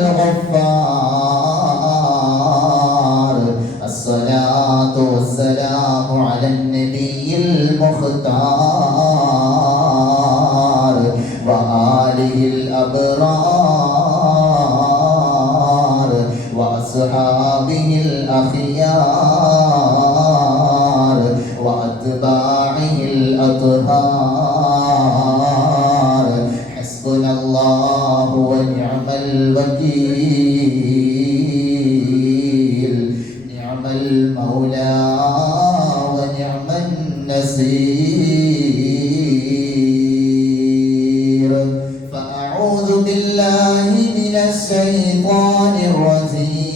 غفار الشيطان الرجيم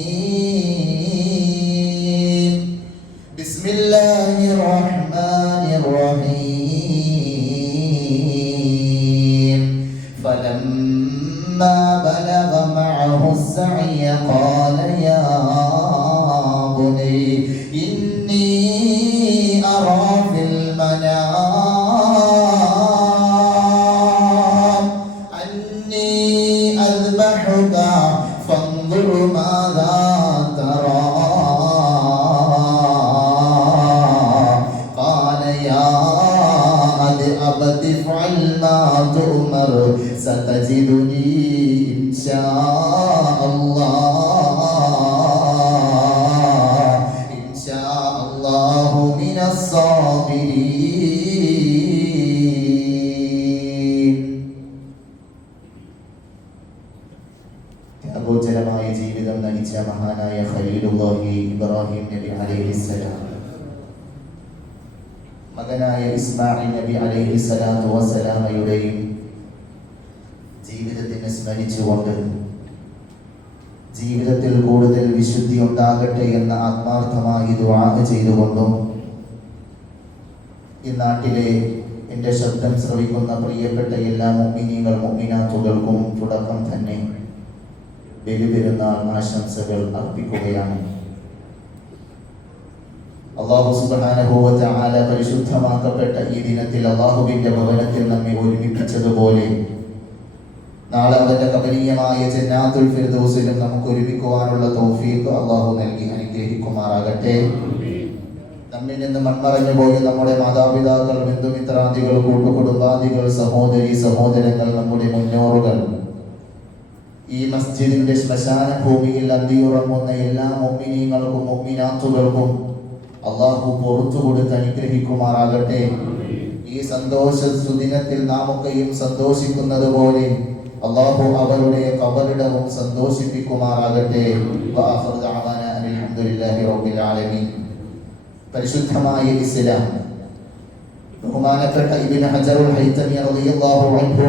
ബലിപെരുന്നാൾ ആശംസകൾ അർപ്പിക്കുകയാണ്. അള്ളാഹു സുബാനുഭവത്തെ ആല പരിശുദ്ധമാക്കപ്പെട്ട ഈ ദിനത്തിൽ അള്ളാഹുവിന്റെ ഭവനത്തിൽ നമ്മെ ഒരുമിപ്പിച്ചതുപോലെ നാളെ അവന്റെ കപനീയമായ ജന്നാത്തുൽ ഫിർദോസിലും നമുക്ക് ഒരുമിക്കുവാനുള്ള തൗഫീഖ് അള്ളാഹു നൽകി അനുഗ്രഹിക്കുമാറാകട്ടെ. നമ്മിൽ നിന്ന് മൺമറഞ്ഞു പോയി നമ്മുടെ മാതാപിതാക്കൾ ബന്ധുമിത്രാദികൾ കൂട്ടുകുടുംബാദികൾ സഹോദരി സഹോദരങ്ങൾ നമ്മുടെ മുന്നോറുകൾ ഈ മസ്ജിദിന്റെ ശ്മശാന ഭൂമിയിൽ അന്തിയുറങ്ങുന്ന എല്ലാ മൊമ്മിനീങ്ങൾക്കും മൊമ്മിനാത്തുകൾക്കും അള്ളാഹു പുറത്തു കൊടുത്ത് അനുഗ്രഹിക്കുമാറാകട്ടെ. ഈ സന്തോഷ സുദിനത്തിൽ നാമൊക്കെയും സന്തോഷിക്കുന്നത് പോലെ അള്ളാഹു അവരുടെ കബറിടവും സന്തോഷിപ്പിക്കുമാറാകട്ടെ. പരിശുദ്ധമായ ഇസ്ലാം. ബഹുമാനപ്പെട്ട ഇബിൻ ഹജറുൽ ഹൈത്തമി റളിയല്ലാഹു അൻഹു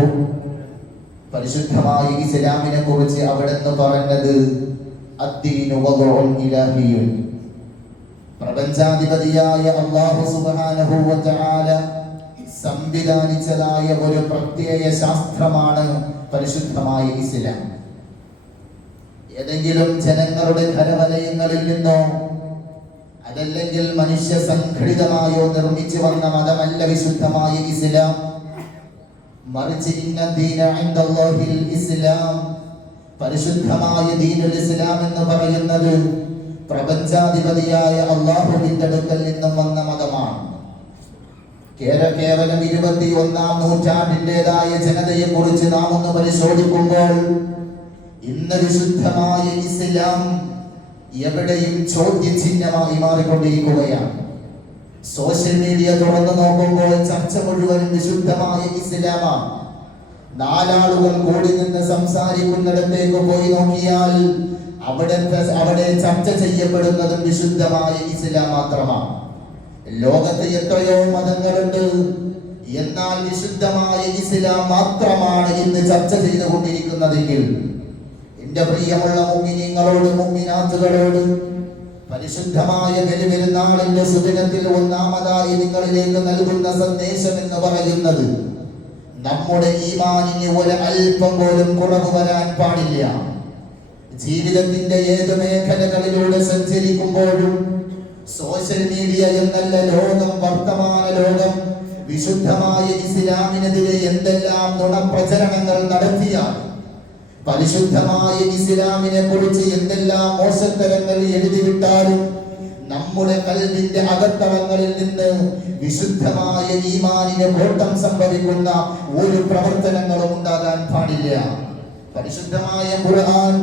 പരിശുദ്ധമായ ഇസ്ലാമിനെ കുറിച്ച് അവിടുന്ന് പറഞ്ഞത് പ്രപഞ്ചാധിപതിയായ അള്ളാഹു വ സംവിധാനിച്ചതായ ഒരു പ്രത്യേക ശാസ്ത്രമാണ് പരിശുദ്ധമായ ഇസ്ലാം ഏതെങ്കിലും ജനങ്ങളുടെ കരവലയങ്ങളിൽ നിന്നോ അതല്ലെങ്കിൽ മനുഷ്യ സംഘടിതമായോ നിർമ്മിച്ചു വന്ന മതമല്ല വിശുദ്ധമായ ഇസ്ലാം മറിച്ച് ഇസ്ലാം. പരിശുദ്ധമായ ദീനുൽ ഇസ്ലാം എന്ന് പറയുന്നത് പ്രപഞ്ചാധിപതിയായ അള്ളാഹുവിന്റെ അടുക്കൽ നിന്നും വന്ന മതമാണ്. കേവലം ഇരുപത്തി ഒന്നാം നൂറ്റാണ്ടിന്റെതായ ജനതയെ കുറിച്ച് നാം ഒന്ന് പരിശോധിക്കുമ്പോൾ ഇന്ന് വിശുദ്ധമായ ഇസ്ലാം എവിടെയും ചോദ്യചിഹ്നമായി മാറിക്കൊണ്ടിരിക്കുകയാണ്. സോഷ്യൽ മീഡിയ തുറന്നു നോക്കുമ്പോൾ ചർച്ച മുഴുവനും വിശുദ്ധമായ ഇസ്ലാമാണ്. നാലാളുകൾ കൂടി നിന്ന് സംസാരിക്കുന്നിടത്തേക്ക് പോയി നോക്കിയാൽ അവിടെ അവിടെ ചർച്ച ചെയ്യപ്പെടുന്നതും വിശുദ്ധമായ ഇസ്ലാം മാത്രമാണ്. ലോകത്ത് എത്രയോ മതങ്ങളുണ്ട്. എന്നാൽ വിശുദ്ധമായ ഇസ്ലാം മാത്രമാണ് ഇന്ന് ചർച്ച ചെയ്തുകൊണ്ടിരിക്കുന്നതെങ്കിൽ എന്റെ പ്രിയമുള്ള മുമ്മിനിങ്ങളോട് മുമ്മിനാത്തുകളോട് പരിശുദ്ധമായ ബലിപെരുന്നാളിന്റെ സുദിനത്തിൽ ഒന്നാമതായി നിങ്ങളിലേക്ക് നൽകുന്ന സന്ദേശം എന്ന് പറയുന്നത് നമ്മുടെ ഈമാനിന് ഒരു അല്പം പോലും കുറവ് വരാൻ പാടില്ല. ജീവിതത്തിന്റെ ഏത് മേഖലകളിലൂടെ സഞ്ചരിക്കുമ്പോഴും സോഷ്യൽ മീഡിയ എന്നല്ല ലോകം വർത്തമാന ലോകം വിശുദ്ധമായ ഇസ്ലാമിനെതിരെ എന്തെല്ലാം നുണപ്രചരണങ്ങൾ നടത്തിയാൽ പരിശുദ്ധമായ ഇസ്ലാമിനെ കുറിച്ച് എന്തെല്ലാം മോശത്തരങ്ങൾ എഴുതിവിട്ടാലും നമ്മുടെ കൽവിന്റെ അകത്തളങ്ങളിൽ നിന്ന് വിശുദ്ധമായ ഈമാനിന് കോട്ടം സംഭവിക്കുന്ന ഒരു പ്രവർത്തനങ്ങളും ഉണ്ടാകാൻ പാടില്ല. പരിശുദ്ധമായ ഖുർആൻ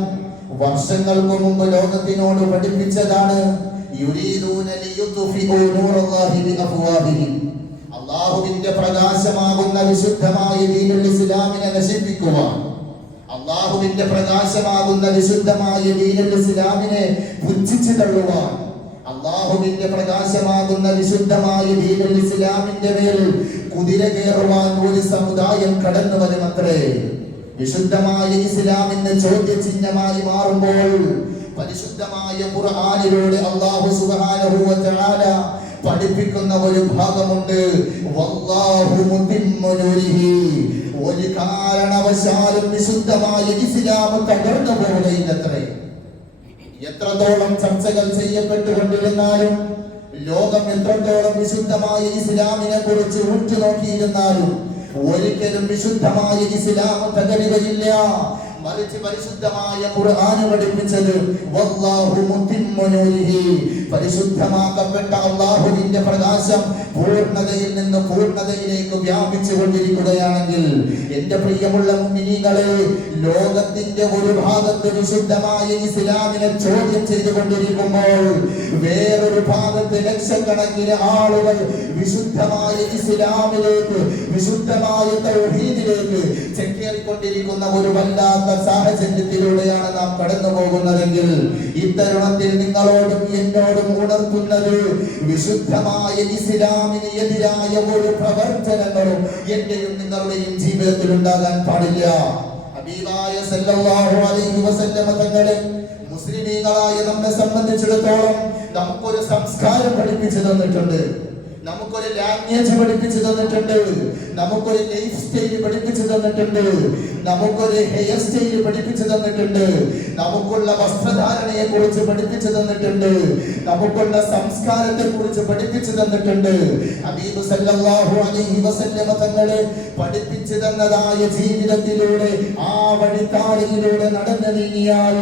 വർഷങ്ങൾക്ക് മുമ്പ് ലോകത്തിനോട് പഠിപ്പിച്ചതാണ് അള്ളാഹുവിന്റെ പ്രകാശമാകുന്ന വിശുദ്ധമായ ദീനുൽ ഇസ്ലാമിനെ നശിപ്പിക്കുവാൻ. അള്ളാഹുവിന്റെ പ്രകാശമാകുന്ന വിശുദ്ധമായ ദീനുൽ ഇസ്ലാമിനെ പുച്ഛിച്ചു തള്ളുവാൻ. അള്ളാഹുവിന്റെ പ്രകാശമാകുന്ന വിശുദ്ധമായ ദീനുൽ ഇസ്ലാമിന്റെ മേൽ കുതിര കയറുവാൻ ഒരു സമുദായം കടന്നു വരുമത്രേ. വിശുദ്ധമായ ഇസ്ലാമിന്റെ ചോദ്യചിഹ്നമായി മാറുമ്പോൾ പരിശുദ്ധമായ ഖുർആനിലൂടെ അള്ളാഹു തആല പഠിപ്പിക്കുന്ന ഒരു ഭാഗമുണ്ട്. ഒരു കാരണവശാലും വിശുദ്ധമായ ഇസ്ലാം തകർന്നു പോവുകയില്ലത്രേ എത്രത്തോളം ചർച്ചകൾ ചെയ്യപ്പെട്ടുകൊണ്ടിരുന്നാലും ലോകം എത്രത്തോളം വിശുദ്ധമായ ഇസ്ലാമിനെ കുറിച്ച് ഉറ്റുനോക്കിയിരുന്നാലും ഒരിക്കലും വിശുദ്ധമായ ഇസ്ലാം തകരുകയില്ല. മറിച്ച് പരിശുദ്ധമായ ഖുർആൻ പഠിപ്പിച്ചത് വല്ലാഹു മുത്തിമ്മു നൂരിഹി പരിശുദ്ധമാക്കപ്പെട്ട അള്ളാഹുവിന്റെ പ്രകാശം പൂർണതയിൽ നിന്ന് പൂർണതയിലേക്ക് വ്യാപിച്ചു കൊണ്ടിരിക്കുകയാണെങ്കിൽ എന്റെ പ്രിയമുള്ള മുന്നികളെ ലോകത്തിന്റെ ഒരു ഭാഗത്ത് വിശുദ്ധമായ ഇസ്ലാമിനെ ചോദ്യം ചെയ്തുകൊണ്ടിരിക്കുമ്പോൾ വേറൊരു ഭാഗത്ത് ലക്ഷക്കണക്കിന് ആളുകൾ വിശുദ്ധമായ ഇസ്ലാമിലേക്ക് വിശുദ്ധമായ തൗഹീദിലേക്ക് ചെക്കേറിക്കൊണ്ടിരിക്കുന്ന ഒരു വല്ലാത്ത സാഹചര്യത്തിലൂടെയാണ് നാം കടന്നു പോകുന്നതെങ്കിൽ ഇത്തരുണത്തിൽ നിങ്ങളോടും എന്നോടും ഉണർത്തുന്നത് വിശുദ്ധമായ ഇസ്ലാമിന് എതിരായ ഒരു പ്രവർത്തനങ്ങളും എന്റെയും നിങ്ങളുടെയും ജീവിതത്തിൽ ഉണ്ടാകാൻ പാടില്ല. ഹബീബായ സല്ലല്ലാഹു അലൈഹി വസല്ലമ തങ്ങളെ മുസ്ലിമീങ്ങളായ നമ്മെ സംബന്ധിച്ചിടത്തോളം നമുക്കൊരു സംസ്കാരം പഠിപ്പിച്ചു തന്നിട്ടുണ്ട്. നമുക്കൊരു ലാംഗ്വേജ് പഠിപ്പിച്ചു തന്നിട്ടുണ്ട്. നമുക്കൊരു ലൈഫ് സ്റ്റൈൽ പഠിപ്പിച്ചു തന്നിട്ടുണ്ട്. നമുക്കൊരു ഹെയർ സ്റ്റൈൽ പഠിപ്പിച്ചു തന്നിട്ടുണ്ട്. നമുക്കുള്ള വസ്ത്രധാരണയെ കുറിച്ച് പഠിപ്പിച്ചു തന്നിട്ടുണ്ട്. നമുക്കുള്ള സംസ്കാരത്തെ കുറിച്ച് പഠിപ്പിച്ചു തന്നിട്ടുണ്ട്. ഹബീബ് സല്ലല്ലാഹു അലൈഹി വസല്ലമ തങ്ങളെ പഠിപ്പിച്ചു തന്നതായ ജീവിതത്തിലൂടെ ആ വഴിത്താളിയിലൂടെ നടന്നു നീങ്ങിയാൽ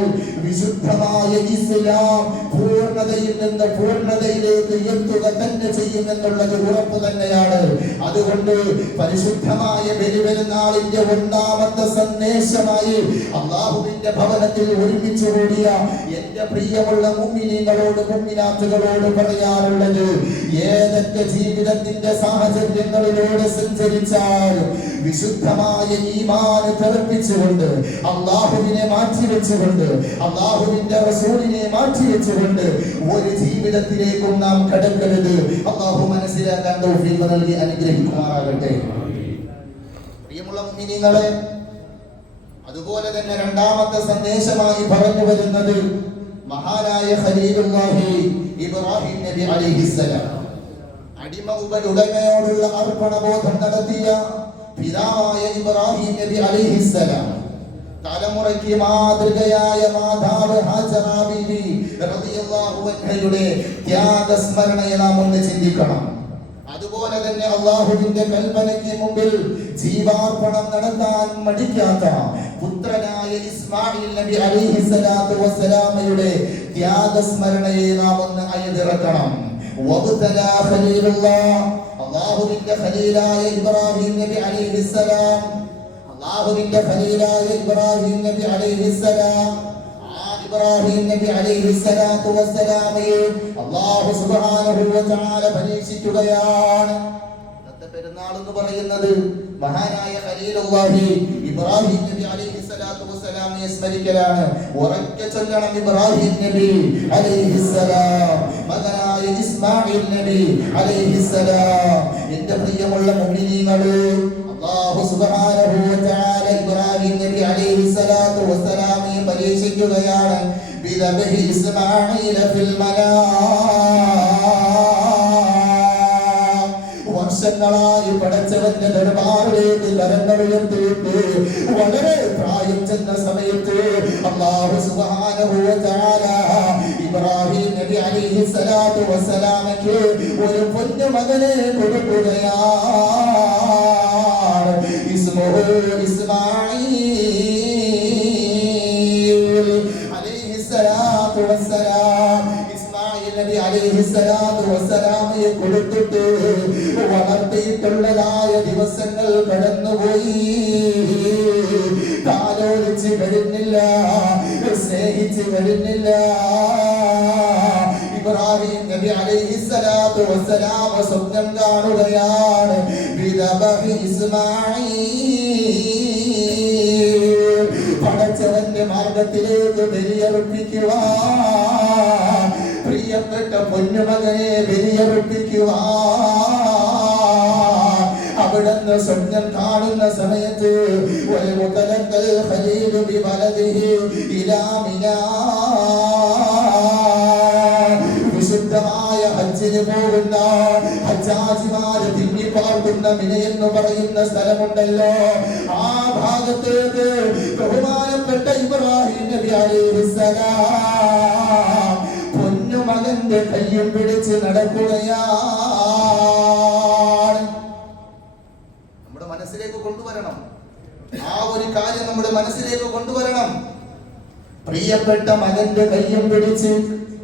വിശുദ്ധമായ ഇസ്ലാം പൂർണതയിൽ നിന്ന് പൂർണതയിലേക്ക് എത്തുക തന്നെ ചെയ്യുമെന്നുള്ളത് ഉറപ്പ് തന്നെയാണ്. അതുകൊണ്ട് പരിശുദ്ധമായ ബലിപെരുന്നാളിന്റെ ഒന്നാമത്തെ സന്ദേശമായി അള്ളാഹുവിന്റെ ഭവനത്തിൽ ഒരുമിച്ച് കൂടിയ എന്റെ പ്രിയമുള്ള മുമ്മിനികളോട് മുമ്മിനാത്തുകളോട് പറയാനുള്ളത് ഏതൊക്കെ ജീവിതത്തിന്റെ സാഹചര്യങ്ങളിലൂടെ സഞ്ചരിച്ചാൽ വിശുദ്ധമായ ഈമാന് തെറപ്പിച്ചുകൊണ്ട് അള്ളാഹുവിനെ മാറ്റിവെച്ചുകൊണ്ട് അള്ളാഹുവിന്റെ റസൂലിനെ മാറ്റിവെച്ചുകൊണ്ട് ഒരു ജീവിതത്തിലേക്കും നാം കടക്കരുത്. അള്ളാഹു മനസ്സിലാക്കാൻ നൽകി അനുഗ്രഹിക്കുമാറാകട്ടെ. പ്രിയമുള്ള അതുപോലെ തന്നെ രണ്ടാമത്തെ സന്ദേശമായി പറഞ്ഞു വരുന്നത് മഹാനായ ഖലീലുല്ലാഹി ഇബ്രാഹിം നബി അലൈഹിസ്സലാം. അടിമ ഉപരുടമയോടുള്ള അർപ്പണബോധം നടത്തിയ പിതാവായ ഇബ്രാഹിം നബി അലൈഹിസ്സലാം. തലമുറയ്ക്ക് മാതൃകയായ മാതാവ് ഹാജറാബിബി റളിയല്ലാഹു അൻഹയുടെ ത്യാഗസ്മരണയെ നാം ഒന്ന് ചിന്തിക്കണം. തന്നെ അള്ളാഹുവിന്റെ കൽപ്പനയ്ക്ക് മുമ്പിൽ ജീവാർപ്പണം നടത്താൻ മടിക്കാത്ത പുത്രനായ ഇസ്മായിൽ നബി അലൈഹി സ്വലാത്തു വസ്സലാമയുടെ ത്യാഗസ്മരണയെ നാം ഒന്ന് അയതിറക്കണം. ഇബ്രാഹിം നബി അലൈഹി സലാം അള്ളാഹുവിന്റെ ഇബ്രാഹിം നബി അലൈഹി സലാം ആ ഇബ്രാഹിം നബി അലൈഹി സ്വലാത്തു അല്ലാഹു സുബ്ഹാനഹു വ തആല പരീക്ഷിക്കുകയാണ് പെരുന്നാൾ പറയുന്നത് മഹാനായ ഖലീലുള്ളാഹി ഇബ്രാഹിം നബി അലൈഹി സ്മരിക്കലാണ്. ഉറക്കെ ഇബ്രാഹിം നബി അലൈഹി സലാം മകനായ നബി അലൈഹി എന്റെ പ്രിയമുള്ള മുഅ്മിനീങ്ങളെ അല്ലാഹു സുബ്ഹാനഹു വ നബി അലൈഹി സ്വലാത്തു വസ്സലാമയെ പരീക്ഷിക്കുകയാണ്. ബിദബഹി ഇസ്മാഈല ഫിൽ മലാ വർഷങ്ങളായി പടച്ചവന്റെ ദർബാറിലേക്ക് കരങ്ങളുയർത്തിയിട്ട് വളരെ പ്രായം ചെന്ന സമയത്ത് അല്ലാഹു സുബ്ഹാനഹു വ ഇബ്രാഹിം നബി അലിഹി സ്വലാത്തു വസ്സലാമയ്ക്ക് ഒരു പൊന്നു മകനെ കൊടുക്കുകയാണ്. عليه ഇസ്മായിൽ നബി വളർത്തിയിട്ടുള്ളതായ ദിവസങ്ങൾ കടന്നുപോയി. കാലോലിച്ച് കഴിഞ്ഞില്ല സ്നേഹിച്ച് ഇബ്രാഹിം നബി അലൈഹി സ്വലാത്തു വസ്സലാമ സ്വപ്നം കാണുകയാണ്. ബിദബഹി പടച്ചവന്റെ മാർഗത്തിലേക്ക് ബലിയർപ്പിക്കുവാൻ. പ്രിയപ്പെട്ട പൊന്നുമകനെ ബലിയർപ്പിക്കുവാൻ. അവിടുന്ന് സ്വപ്നം കാണുന്ന സമയത്ത് ഒരു മുതലക്കൽ ഖലീലു ബിവലദിഹി ഇലാ മിനാ വിശുദ്ധമായ ഹജ്ജിന് പോകുന്ന ഹജ്ജാജിമാര് തിങ്ങിപ്പാർക്കുന്ന മിന എന്ന് പറയുന്ന സ്ഥലമുണ്ടല്ലോ. ആ ഭാഗത്തേക്ക് ബഹുമാനപ്പെട്ട ഇബ്രാഹിം നബി അലൈഹിസ്സലാം പൊന്നുമകന്റെ കയ്യും പിടിച്ച് നടക്കുകയാണ്. നമ്മുടെ മനസ്സിലേക്ക് കൊണ്ടുവരണം. ആ ഒരു കാര്യം നമ്മുടെ മനസ്സിലേക്ക് കൊണ്ടുവരണം. പ്രിയപ്പെട്ട മകന്റെ കയ്യും പിടിച്ച്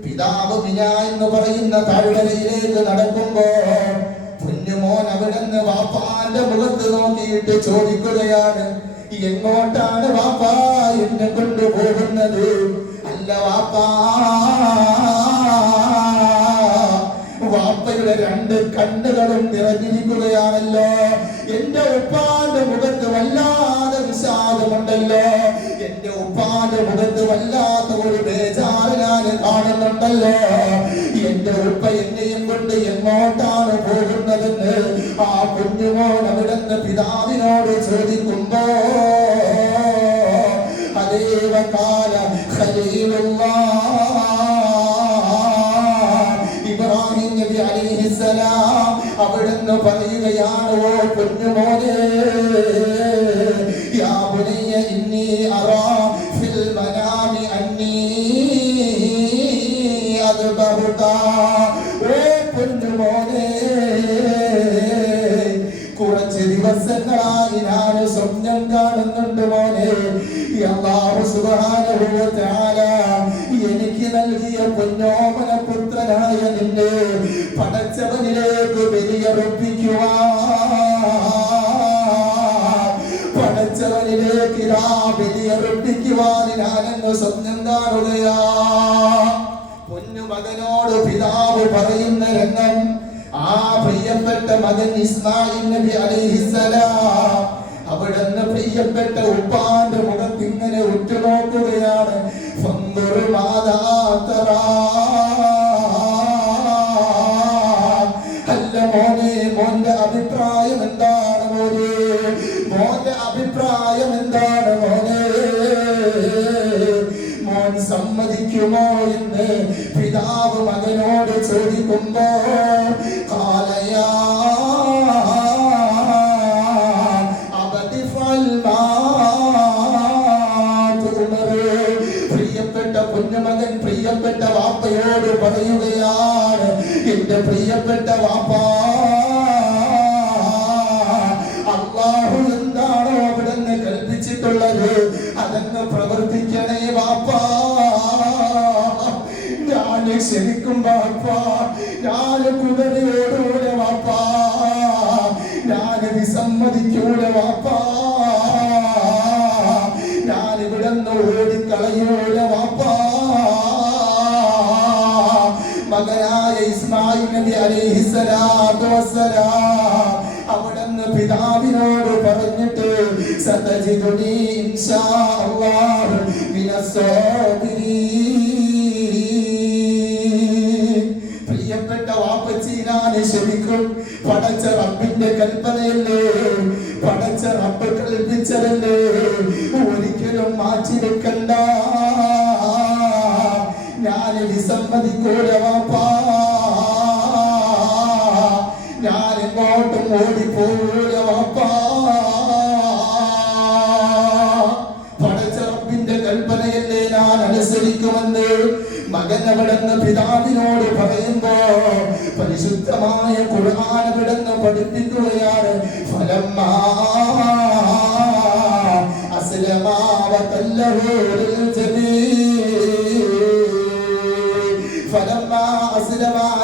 പിതാവ് മിന എന്ന് പറയുന്ന താഴ്വരയിലേക്ക് നടക്കുമ്പോ കുഞ്ഞുമോൻ അവിടെ നിന്ന് വാപ്പാന്റെ മുഖത്ത് നോക്കിയിട്ട് ചോദിക്കുകയാണ് എങ്ങോട്ടാണ് വാപ്പാ എന്നെ കൊണ്ടുപോകുന്നത്? അല്ല വാപ്പാ വാപ്പയുടെ രണ്ട് കണ്ണുകളും നിറഞ്ഞിരിക്കുകയാണല്ലോ. എന്റെ ഉപ്പാന്റെ മുഖത്ത് വല്ലാതെ വിഷാദമുണ്ടല്ലോ എന്റെ ഉപ്പാന്റെ മുഖത്ത് വല്ലാത്ത ഒരു ബേജാറ് ഞാൻ കാണുന്നുണ്ടല്ലോ. എന്റെ ഉപ്പ എന്നെയും കൊണ്ട് എങ്ങോട്ടാണ് പോകുന്നതെന്ന് ആ കുഞ്ഞുമോൻ അവിടുന്ന് പിതാവിനോട് ചോദിക്കുമ്പോ അതേവകാല ഇബ്രാഹിം നബി അലൈഹിസ്സലാം അവിടുന്ന് പറയുകയാണ് ഓ കുഞ്ഞുമോനെ യാ ഇന്നി അറാ ഫിൽ മനാമി അന്നി. അദ്ബഹുക ഓ കുഞ്ഞുമോനെ കുറച്ച് ദിവസങ്ങളായി ഞാൻ സ്വപ്നം കാണുന്നുണ്ട് മോനെ. അല്ലാഹു സുബ്ഹാനഹു വ തആല എനിക്ക് നൽകിയ പൊന്നോമന പുത്രനായ നിന്നെ പടച്ചവനിലേക്ക് പടച്ചവനിലേക്ക് ബലിയർപ്പിക്കുവാൻ ഞാനെന്ന് സ്വപ്നം കാണുകയാ. പൊന്നു മകനോട് പിതാവ് പറയുന്ന രംഗം ആ പ്രിയപ്പെട്ട മകൻ ഇസ്മായിൽ നബി അലൈഹിസ്സലാം അവിടുന്ന് പ്രിയപ്പെട്ട ഉപ്പാന്റെ മുഖത്തിങ്ങനെ ഉറ്റുനോക്കുകയാണ്. സ്വന്തം മാതാ അഭിപ്രായം എന്താണ് മോനെ മോന്റെ അഭിപ്രായം എന്താണ് മോനെ മോൻ സമ്മതിക്കുമോ എന്ന് പിതാവ് മകനോട് ചോദിക്കുമ്പോ കാലയാ അബതി ഫൽമാ തുമറ്. പ്രിയപ്പെട്ട കുഞ്ഞുമകൻ പ്രിയപ്പെട്ട വാപ്പയോട് പറയുകയാണ് എന്റെ പ്രിയപ്പെട്ട വാപ്പ കൽപ്പിച്ചിട്ടുള്ളത് അതങ്ങ് പ്രവർത്തിക്കണേ വാപ്പ ഞാൻ ക്ഷമിക്കും വാപ്പ ഞാൻ കുതിരയോടുകൂടെ വാപ്പ ഞാൻ വാപ്പ നിന്ന് ഓടിക്കളയൂടെ വാപ്പ മകനായ ഇസ്മായിൽ നബി അലൈഹിസ്സലാത്തു വസ്സലാം. സതജിദുനി الله من الصابرين പ്രിയപ്പെട്ട വാപ്പച്ചി ശരിക്കും പടച്ച റബ്ബിന്റെ കൽപ്പനയല്ലേ? പടച്ച റബ്ബ് കൽപ്പിച്ചതല്ലേ? ഒരിക്കലും മാറ്റി വെക്കണ്ട ഞാൻ വിസമ്മതിക്കൂല മകൻ അവിടുന്ന് പിതാവിനോട് പറയുമ്പോ പരിശുദ്ധമായ അവിടുന്ന് പഠിപ്പിക്കുകയാണ്. ഫലം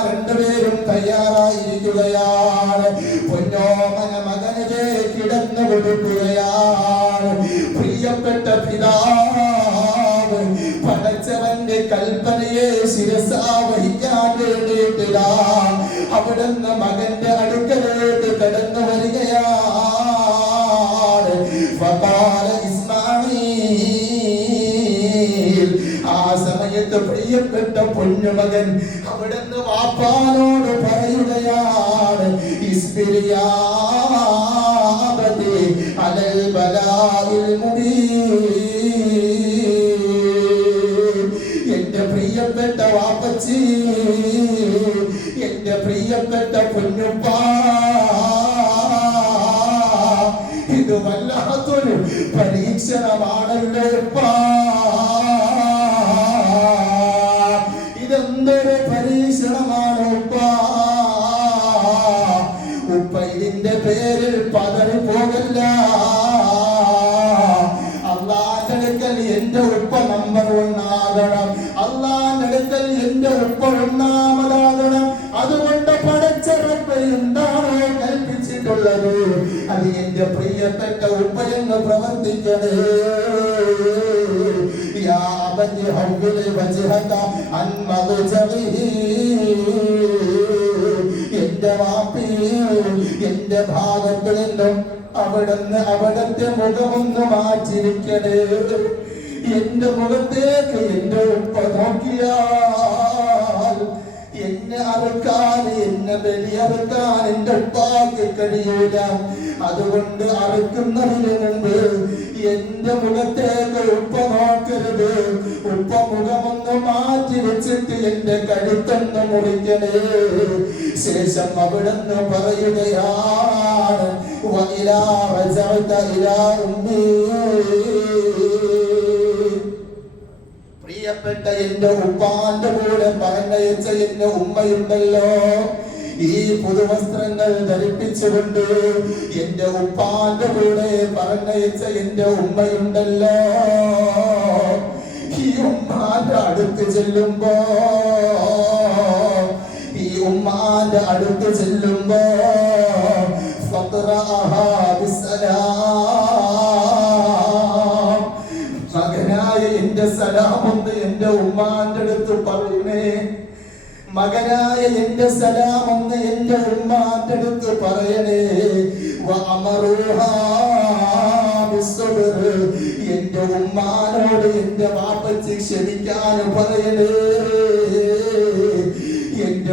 രണ്ടുപേരും തയ്യാറായിരിക്കുകയാണ്. പൊന്നോമന മകനെ കിടന്നു കൊടുക്കുകയാണ് പൊന്നുമകൻ അവിടുന്ന് വാപ്പാനോട് പറയുകയാണ് മുബീൻ. എന്റെ പ്രിയപ്പെട്ട വാപ്പച്ചി എന്റെ പ്രിയപ്പെട്ട പൊന്നുപ്പ ഇത് വല്ലാത്തൊരു പരീക്ഷണമാണല്ലോ പേരിൽ പതറി പോകല്ല. അള്ളാന്റെ അടുക്കൽ എന്റെ ഉപ്പ നമ്പർ ഒന്നാകണം അള്ളാന്റെ അടുക്കൽ എന്റെ ഉപ്പ ഒന്നാമതാകണം. അതുകൊണ്ട് പടച്ചറപ്പ് എന്താണോ കൽപ്പിച്ചിട്ടുള്ളത്? അത് എന്റെ പ്രിയപ്പെട്ട ഉപ്പയെന്ന് പ്രവർത്തിക്കണേ. യാ അബനി ഹൗവിൽ വജ്ഹക അൻ മദ്ജഇഹി എന്റെ വാപ്പിയും എന്റെ ഭാഗത്തു നിന്നും അവിടുന്ന് അവിടത്തെ മുഖമൊന്ന് മാറ്റിരിക്കണേ എന്റെ മുഖത്തേക്ക് എന്റെ ഉപ്പ നോക്കിയാൽ എന്നെ അറുക്കാൻ ബലിയറുക്കാൻ എന്റെ ഉപ്പാക്ക് കഴിയൂല. അതുകൊണ്ട് അറുക്കുന്നതിന് മുമ്പ് എന്റെ മുഖത്തേക്ക് ഉപ്പ നോക്കരുത് ഉപ്പ മുഖമൊന്ന് മാറ്റി വെച്ചിട്ട് എന്റെ കഴുത്തൊന്ന് മുറിക്കണേ. ശേഷം അവിടുന്ന് പറയുകയാണ് "വഇലാ റജഅത ഇലാ ഉമ്മീ. പ്രിയപ്പെട്ട എന്റെ ഉപ്പാന്റെ കൂടെ പറഞ്ഞയച്ച എന്റെ ഉമ്മയുണ്ടല്ലോ. ഈ പുതുവസ്ത്രങ്ങൾ ധരിപ്പിച്ചുകൊണ്ട് എന്റെ ഉപ്പാന്റെ കൂടെ പറഞ്ഞയച്ച എന്റെ ഉമ്മയുണ്ടല്ലോ. ഈ ഉമ്മാന്റെ അടുത്ത് ചെല്ലുമ്പോ ഈ ഉമ്മാന്റെ അടുത്ത് ചെല്ലുമ്പോ എന്റെ സലാമുണ്ട് എന്റെ ഉമ്മാന്റെ അടുത്ത് പറയണേ മകനായ എന്റെ സലാമെന്ന് എന്റെ ഉമ്മാറ്റെടുത്ത് പറയണേ. എന്റെ ഉമ്മാനോട് എന്റെ വാപ്പച്ചി ക്ഷമിക്കാൻ പറയണേ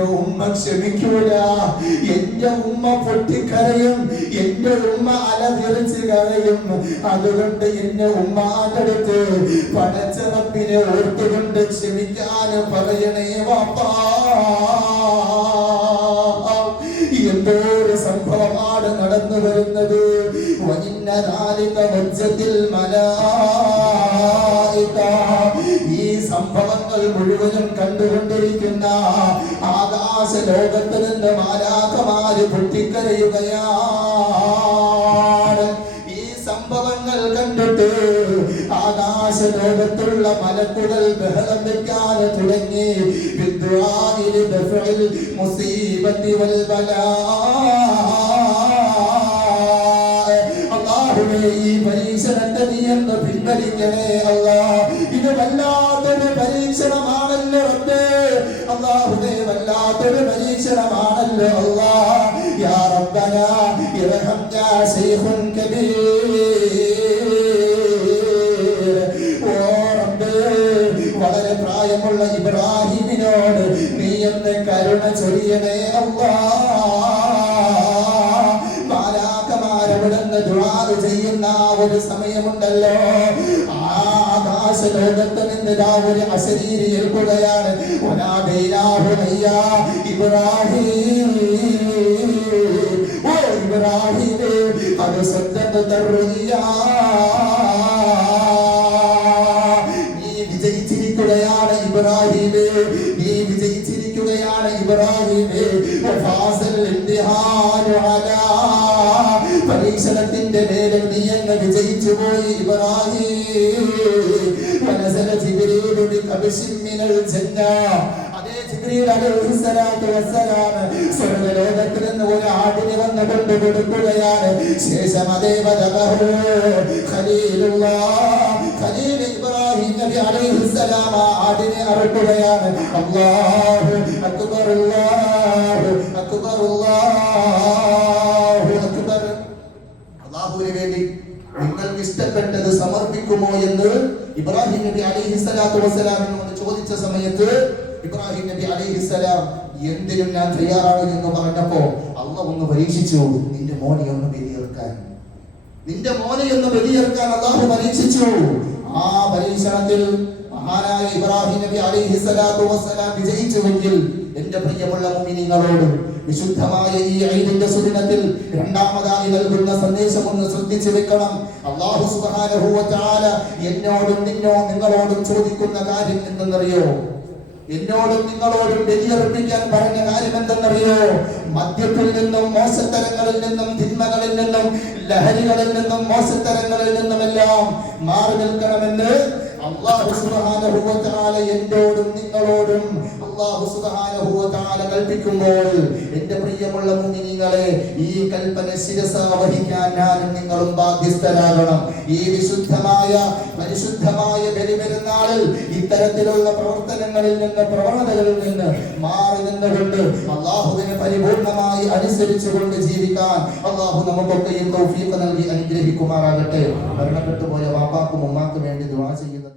എന്റെ ഉമ്മ ക്ഷമിക്കൂല. എന്റെ ഉമ്മ പൊട്ടിക്കരയും എന്റെ ഉമ്മ അലതിരിച്ച് കരയും. അതുകൊണ്ട് എന്നെ പടച്ച റബ്ബിനെ ഓർത്തുകൊണ്ട് ക്ഷമിക്കാൻ പറയണേ വാപ്പാ. ഒരു സംഭവമാണ് നടന്നു വരുന്നത്. ഈ സംഭവങ്ങൾ മുഴുവനും കണ്ടുകൊണ്ടിരിക്കുന്ന ആകാശ ലോകത്ത് നിന്ന് മാലാഖമാര് പൊട്ടിക്കരയുകയാണ് ആകാശ ലോകത്തുള്ള മലക്കുകൾ ബഹളം വെക്കാൻ തുടങ്ങി. മുസീബത്തി ഈ പരീക്ഷണത്തെ നീ എന്ന് പിൻവലിക്കണേ അല്ല. ഇത് വല്ലാത്തൊരു പരീക്ഷണമാണല്ലോ റബ്ബേ. അള്ളാഹുദേ വല്ലാത്തൊരു പരീക്ഷണമാണല്ലോ അള്ളാഹ് യാ റബ്ബന ഇർഹം യാ ശൈഖുൻ കബീർ. ചൊരിയണേ അല്ലാ മാലാക്കമാരവിടുന്ന് ദുആ ചെയ്യുന്ന ഒരു സമയമുണ്ടല്ലോ. ആ നിന്ന് ദാ ഒരു അശരീരി ഏൽക്കുകയാണ്. ഇബ്രാഹിം. ഓ ഇബ്രാഹിമേ അത് സദ്ദഖത റുയ്യാ നീ വിജയിച്ചിരിക്കുകയാണ് ഇബ്രാഹിമേ നീ വിജയിച്ചിരിക്കുകയാണ് ഇബ്രാഹിമേ പരീക്ഷണത്തിന്റെ മേലിൽ നീ വിജയിച്ചു പോയി ഇബ്രാഹിം. അതേ നിന്ന് ഒരു ശേഷം അലൈഹിസ്സലാം ആ ആടിനെ അല്ലാഹു അക്ബർ അല്ലാഹു അക്ബർ അല്ലാഹു അക്ബർ. അള്ളാഹുവിന് വേണ്ടി നിങ്ങൾക്ക് ഇഷ്ടപ്പെട്ടത് സമർപ്പിക്കുമോ എന്ന് ഇബ്രാഹിം നബി അലൈഹി സ്വലാത്തു വസ്സലാമിനോട് ചോദിച്ച സമയത്ത് ഇബ്രാഹിം നബി അലൈഹി സ്വലാം എന്തിനും ഞാൻ തയ്യാറാണ് എന്ന് പറഞ്ഞപ്പോ അല്ല ഒന്ന് പരീക്ഷിച്ചു നിന്റെ മോനെ ഒന്ന് ബലിയേർക്കാൻ. നിന്റെ മോനെ ഒന്ന് ബലിയേർക്കാൻ അള്ളാഹു പരീക്ഷിച്ചു ആ പരീക്ഷണത്തിൽ മഹാനായ ഇബ്രാഹിം നബി അലൈഹി സ്വലാത്തു വസ്സലാം വിജയിച്ചുവെങ്കിൽ എന്റെ പ്രിയമുള്ള മുഅ്മിനീങ്ങളോട് വിശുദ്ധമായ ഈ ഐദിന്റെ സുദിനത്തിൽ രണ്ടാമതായി നൽകുന്ന സന്ദേശം ഒന്ന് ശ്രദ്ധിച്ചു വെക്കണം. അല്ലാഹു സുബ്ഹാനഹു വ തആല എന്നോടും നിന്നോ നിങ്ങളോടും ചോദിക്കുന്ന കാര്യം എന്തെന്നറിയോ? എന്നോടും നിങ്ങളോടും ബലിയർപ്പിക്കാൻ പറഞ്ഞ കാര്യം എന്തെന്നറിയോ മദ്യത്തിൽ നിന്നും മോശത്തരങ്ങളിൽ നിന്നും തിന്മകളിൽ നിന്നും ലഹരികളിൽ നിന്നും മോശത്തരങ്ങളിൽ നിന്നുമെല്ലാം മാറി നിൽക്കണമെന്ന് അള്ളാഹു തആല എന്നോടും നിങ്ങളോടും അള്ളാഹു തആല കൽപ്പിക്കുമ്പോൾ എന്റെ പ്രിയമുള്ള മുഅ്മിനീങ്ങളെ ഈ കൽപ്പന ശിരസ വഹിക്കാൻ ഞാനും നിങ്ങളും ബാധ്യസ്ഥരാകണം. ഈ വിശുദ്ധമായ പരിശുദ്ധമായ ബലിപെരുന്നാളിൽ ഇത്തരത്തിലുള്ള പ്രവർത്തനങ്ങളിൽ നിന്ന് പ്രവണതകളിൽ നിന്ന് മാറി നിന്നുകൊണ്ട് അള്ളാഹുവിനെ പരിപൂർണമായി അനുസരിച്ചുകൊണ്ട് ജീവിക്കാൻ അള്ളാഹു നമുക്കൊക്കെയും തൗഫീഖ് നൽകി അനുഗ്രഹിക്കുമാറാകട്ടെ. മരണപ്പെട്ടു പോയ വാപ്പാക്കും ഉമ്മാക്കും വേണ്ടി ദുആ ചെയ്യുന്നത്